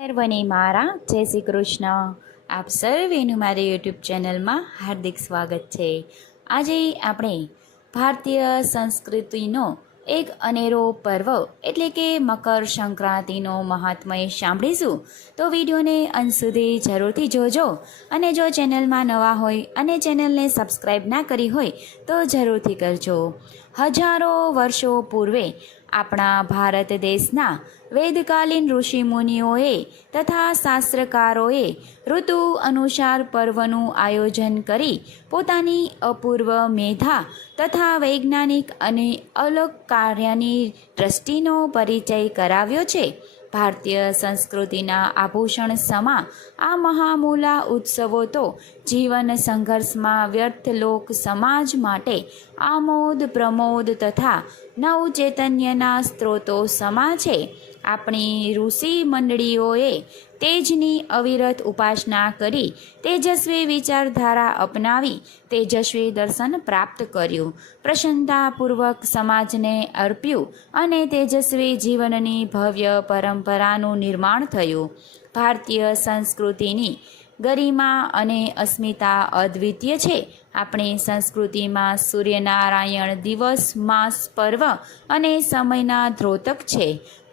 વને મારા જય શ્રી કૃષ્ણ. આપ સર્વેનું મારી યુટ્યુબ ચેનલમાં હાર્દિક સ્વાગત છે. આજે આપણે ભારતીય સંસ્કૃતિનો એક અનેરો પર્વ એટલે કે મકર સંક્રાંતિનો મહાત્મય સાંભળીશું. તો વિડીયોને અંત સુધી જરૂરથી જોજો. અને જો ચેનલમાં નવા હોય અને ચેનલને સબસ્ક્રાઈબ ના કરી હોય તો જરૂરથી કરજો. હજારો વર્ષો પૂર્વે આપણા ભારત દેશના વેદકાલીન ઋષિમુનિઓએ તથા શાસ્ત્રકારોએ ઋતુ અનુસાર પર્વનું આયોજન કરી પોતાની અપૂર્વ મેધા તથા વૈજ્ઞાનિક અને અલગ કાર્યની દ્રષ્ટિનો પરિચય કરાવ્યો છે. ભારતીય સંસ્કૃતિના આભૂષણ સમા આ મહામૂલા ઉત્સવો તો જીવન સંઘર્ષમાં વ્યર્થ લોક સમાજ માટે આમોદ પ્રમોદ તથા નવ ચૈતન્યના સ્ત્રોતો સમા છે. આપણી ઋષિ મંડળીઓએ તેજની અવિરત ઉપાસના કરી તેજસ્વી વિચારધારા અપનાવી તેજસ્વી દર્શન પ્રાપ્ત કર્યું, પ્રસન્નતાપૂર્વક સમાજને અર્પ્યું અને તેજસ્વી જીવનની ભવ્ય પરંપરાનું નિર્માણ થયું. ભારતીય સંસ્કૃતિની ગરિમા અને અસ્મિતા અદ્વિતીય છે. આપણી સંસ્કૃતિમાં સૂર્યનારાયણ દિવસ, માસ, પર્વ અને સમયના ધ્રોતક છે.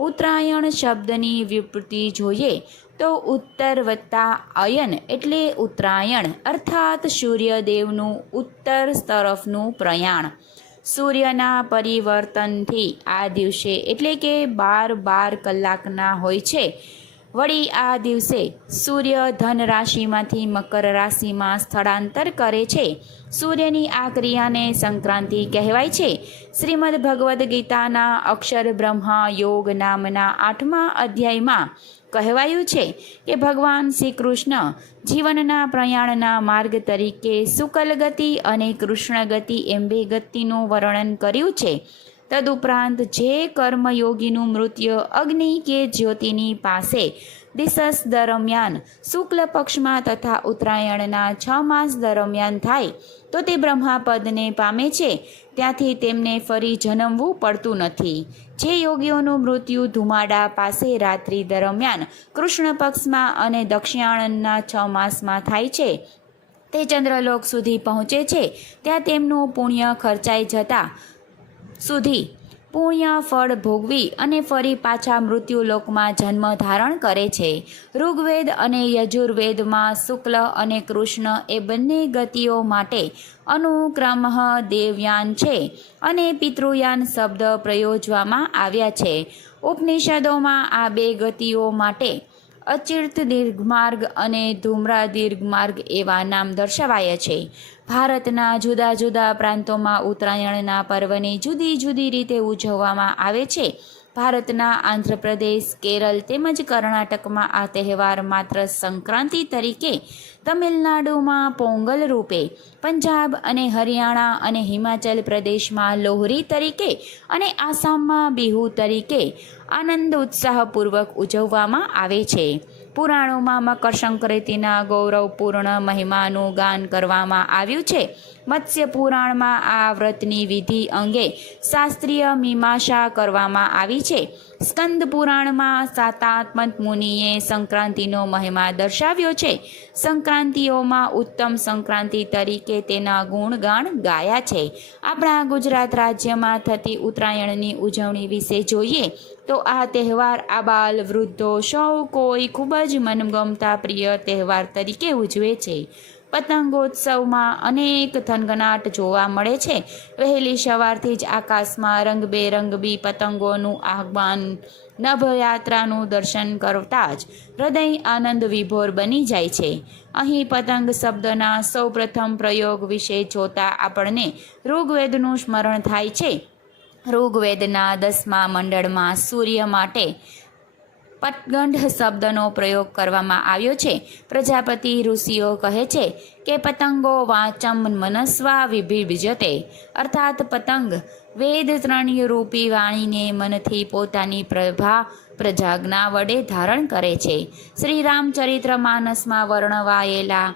ઉત્તરાયણ શબ્દની વ્યુત્પત્તિ જોઈએ તો ઉત્તર વત્તા અયન એટલે ઉત્તરાયણ અર્થાત સૂર્યદેવનું ઉત્તર તરફનું પ્રયાણ. સૂર્યના પરિવર્તનથી આ દિવસે એટલે કે 12 કલાકના હોય છે. વળી આ દિવસે સૂર્ય ધન રાશિમાંથી મકર રાશિમાં સ્થળાંતર કરે છે. સૂર્યની આ ક્રિયાને સંક્રાંતિ કહેવાય છે. શ્રીમદ ભગવદ્ ગીતાના અક્ષર બ્રહ્મા યોગ નામના 8મા અધ્યાયમાં કહેવાયું છે કે ભગવાન શ્રી કૃષ્ણ જીવનના પ્રયાણના માર્ગ તરીકે શુકલ ગતિ અને કૃષ્ણ ગતિ એમ બે ગતિનું વર્ણન કર્યું છે. તદુપરાંત જે કર્મયોગીનું મૃત્યુ અગ્નિ કે જ્યોતિની પાસે દિવસ દરમિયાન શુક્લ પક્ષમાં તથા ઉત્તરાયણના 6 માસ દરમિયાન થાય તો તે બ્રહ્માપદને પામે છે. ત્યાંથી તેમને ફરી જન્મવું પડતું નથી. જે યોગીઓનું મૃત્યુ ધુમાડા પાસે રાત્રિ દરમિયાન કૃષ્ણ પક્ષમાં અને દક્ષિણાયનના 6 માસમાં થાય છે તે ચંદ્રલોક સુધી પહોંચે છે. ત્યાં તેમનું પુણ્ય ખર્ચાઈ જતા સુધી પુણ્ય ફળ ભોગવી અને ફરી પાછા મૃત્યુલોકમાં જન્મ ધારણ કરે છે. ઋગ્વેદ અને યજુર્વેદમાં શુક્લ અને કૃષ્ણ એ બંને ગતિઓ માટે અનુક્રમઃ દેવયાન છે અને પિતૃયાન શબ્દ પ્રયોજવામાં આવ્યા છે. ઉપનિષદોમાં આ બે ગતિઓ માટે અચિર્ત દીર્ઘમાર્ગ અને ધૂમ્રા દીર્ઘમાર્ગ એવા નામ દર્શાવાયા છે. ભારતના જુદા જુદા પ્રાંતોમાં ઉત્તરાયણના પર્વને જુદી જુદી રીતે ઉજવવામાં આવે છે. ભારતના આંધ્રપ્રદેશ, કેરળ તેમજ કર્ણાટકમાં આ તહેવાર માત્ર સંક્રાંતિ તરીકે, તમિલનાડુમાં પોંગલ રૂપે, પંજાબ અને હરિયાણા અને હિમાચલ પ્રદેશમાં લોહરી તરીકે અને આસામમાં બિહુ તરીકે આનંદ ઉત્સાહપૂર્વક ઉજવવામાં આવે છે. પુરાણોમાં મકર સંક્રાંતિના ગૌરવપૂર્ણ મહિમાનું ગાન કરવામાં આવ્યું છે. મત્સ્ય પુરાણમાં આ વ્રતની વિધિ અંગે શાસ્ત્રીય મીમાંસા કરવામાં આવી છે. સ્કંદ પુરાણમાં શાતાત્મત મુનિએ સંક્રાંતિનો મહિમા દર્શાવ્યો છે. સંક્રાંતિઓમાં ઉત્તમ સંક્રાંતિ તરીકે તેના ગુણગાન ગાયા છે. આપણા ગુજરાત રાજ્યમાં થતી ઉત્તરાયણની ઉજવણી વિશે જોઈએ તો આ તહેવાર આબાલ વૃદ્ધો સૌ કોઈ ખૂબ જ મનગમતા પ્રિય તહેવાર તરીકે ઉજવે છે. પતંગોત્સવમાં અનેક થનગનાટ જોવા મળે છે. વહેલી સવારથી જ આકાશમાં રંગબેરંગી પતંગોનું આગમન, નભયાત્રાનું દર્શન કરતાં જ હૃદય આનંદ વિભોર બની જાય છે. અહીં પતંગ શબ્દના સૌપ્રથમ પ્રયોગ વિશે જોતા આપણને ઋગ્વેદનું સ્મરણ થાય છે. ઋગ્વેદના 10મા મંડળમાં સૂર્ય માટે પતંગ શબ્દનો પ્રયોગ કરવામાં આવ્યો છે. પ્રજાપતિ ઋષિઓ કહે છે કે પતંગો વાચમ મનસ્વા વિભિજતે અર્થાત પતંગ વેદ ત્રણ્ય રૂપી વાણીને મનથી પોતાની પ્રભા પ્રજાજ્ઞા વડે ધારણ કરે છે. શ્રી રામચરિત્ર માનસમાં વર્ણવાયેલા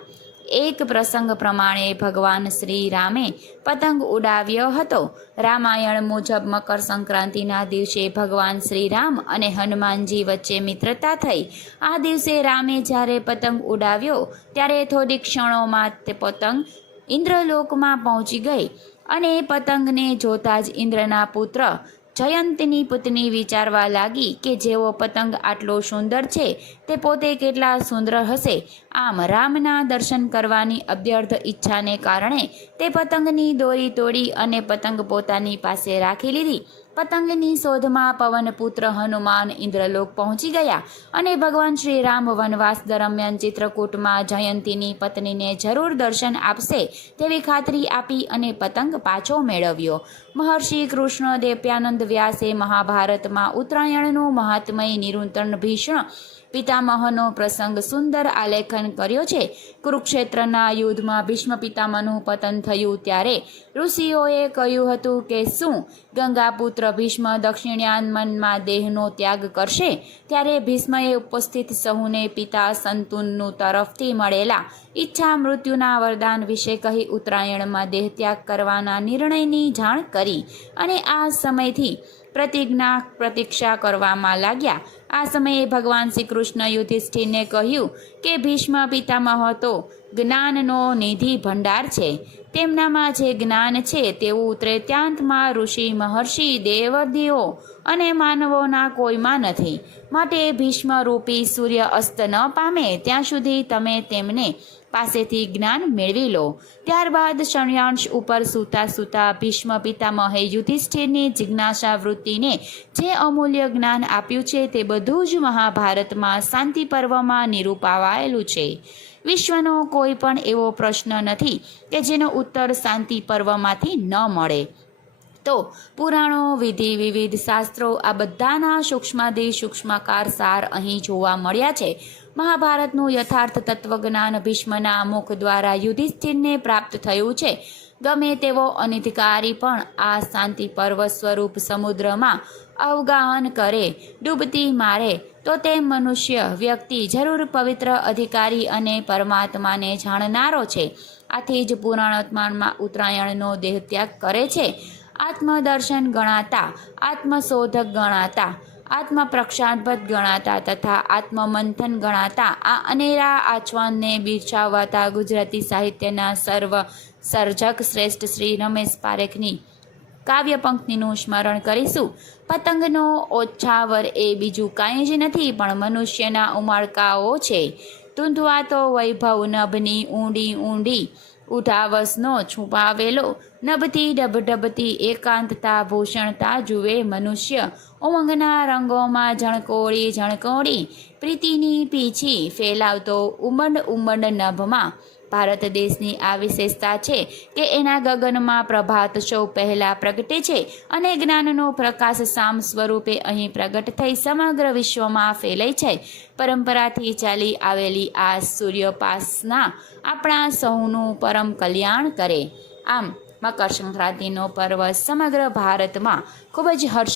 એક પ્રસંગ પ્રમાણે ભગવાન શ્રી રામે પતંગ ઉડાવ્યો હતો. રામાયણ મુજબ મકર સંક્રાંતિના દિવસે ભગવાન શ્રી રામ અને હનુમાનજી વચ્ચે મિત્રતા થઈ. આ દિવસે રામે જ્યારે પતંગ ઉડાવ્યો ત્યારે થોડી ક્ષણોમાં તે પતંગ ઇન્દ્રલોકમાં પહોંચી ગઈ અને પતંગને જોતા જ ઇન્દ્રના પુત્ર જયંતની પત્ની વિચારવા લાગી કે જેવો પતંગ આટલો સુંદર છે તે પોતે કેટલા સુંદર હશે. આમ રામના દર્શન કરવાની અભ્યર્થ ઈચ્છાને કારણે તે પતંગની દોરી તોડી અને પતંગ પોતાની પાસે રાખી લીધી. પતંગની શોધમાં પવનપુત્ર હનુમાન ઇન્દ્રલોક પહોંચી ગયા અને ભગવાન શ્રી રામ વનવાસ દરમિયાન ચિત્રકૂટમાં જયંતીની પત્નીને જરૂર દર્શન આપશે તેવી ખાતરી આપી અને પતંગ પાછો મેળવ્યો. મહર્ષિ કૃષ્ણ દેવપ્યાનંદ વ્યાસે મહાભારતમાં ઉત્તરાયણનું મહાત્મય નિરૂંતણ ભીષ્મ પિતામહનો પ્રસંગ સુંદર આલેખન કર્યો છે. કુરુક્ષેત્રના યુદ્ધમાં ભીષ્મ પિતામહનું પતન થયું ત્યારે ઋષિઓએ કહ્યું હતું કે શું ગંગાપુત્ર ભીષ્મ દક્ષિણાયનમાં દેહનો ત્યાગ કરશે? ત્યારે ભીષ્મએ ઉપસ્થિત સહુને પિતા સંતુનનું તરફથી મળેલા ઈચ્છા મૃત્યુના વરદાન વિશે કહી ઉત્તરાયણમાં દેહ ત્યાગ કરવાના નિર્ણયની જાણ કરી અને આ સમયથી પ્રતીક્ષા કરવામાં લાગ્યા. આ સમયે ભગવાન શ્રી કૃષ્ણ યુધિષ્ઠિરને કહ્યું કે ભીષ્મ પિતામહ તો જ્ઞાનનો નિધિ ભંડાર છે. તેમનામાં જે જ્ઞાન છે તેવું ત્રેતાંતમાં ઋષિ મહર્ષિ દેવદીઓ અને માનવોના કોઈમાં નથી. માટે ભીષ્મ રૂપી સૂર્ય અસ્ત ન પામે ત્યાં સુધી તમે તેમને પાસેથી જ્ઞાન મેળવી લો. ત્યારબાદ શણ્યાંશ ઉપર સૂતા ભીષ્મ પિતામહે યુધિષ્ઠિરની જિજ્ઞાસા વૃત્તિને જે અમૂલ્ય જ્ઞાન આપ્યું છે તે બધું જ મહાભારતમાં શાંતિ પર્વમાં નિરૂપાવાયેલું છે. વિશ્વનો કોઈ પણ એવો પ્રશ્ન નથી કે જેનો ઉત્તર શાંતિ પર્વમાંથી ન મળે. તો પુરાણો, વિધિ, વિવિધ શાસ્ત્રો આ બધાના સૂક્ષ્માદી સૂક્ષ્માકાર સાર અહીં જોવા મળ્યા છે. મહાભારતનું યથાર્થ તત્વજ્ઞાન ભીષ્મના મુખ દ્વારા યુધિષ્ઠિરને પ્રાપ્ત થયું છે. ગમે તેવો અનધિકારી પણ આ શાંતિ પર્વ સ્વરૂપ સમુદ્રમાં અવગાહન કરે, ડૂબતી મારે તો તે મનુષ્ય વ્યક્તિ જરૂર પવિત્ર, અધિકારી અને પરમાત્માને જાણનારો છે. આથી જ પુરાણોત્તરમાં ઉત્તરાયણનો દેહત્યાગ કરે છે. આત્મદર્શન ગણાતા, આત્મશોધક ગણાતા, આત્મપ્રક્ષાપદ ગણાતા તથા આત્મમંથન ગણાતા આ અનેરા આચવાનને બિરસાવતા ગુજરાતી સાહિત્યના સર્વ સર્જક શ્રેષ્ઠ શ્રી રમેશ પારેખની કાવ્ય પંક્તિનું સ્મરણ કરીશું. પતંગનો ઓછાવર એ બીજું કાંઈ જ નથી પણ મનુષ્યના ઉમાળકાઓ છે. ધૂંધવાતો વૈભવ નભની ઊંડી ઊંડી ઉઠાવસનો છુપાવેલો, નભથી ડબડબતી એકાંતતા ભૂષણતા જુએ મનુષ્ય. ઉમંગના રંગોમાં ઝણકોળી પ્રીતિની પીછી ફેલાવતો ઉમંડ નભમાં. ભારત દેશની આ વિશેષતા છે કે એના ગગનમાં પ્રભાત સૌ પહેલાં પ્રગટે છે અને જ્ઞાનનો પ્રકાશ સામ સ્વરૂપે અહીં પ્રગટ થઈ સમગ્ર વિશ્વમાં ફેલાય છે. પરંપરાથી ચાલી આવેલી આ સૂર્યોપાસના આપણા સૌનું પરમ કલ્યાણ કરે. આમ મકર સંક્રાંતિનો પર્વ સમગ્ર ભારતમાં ખૂબ જ હર્ષ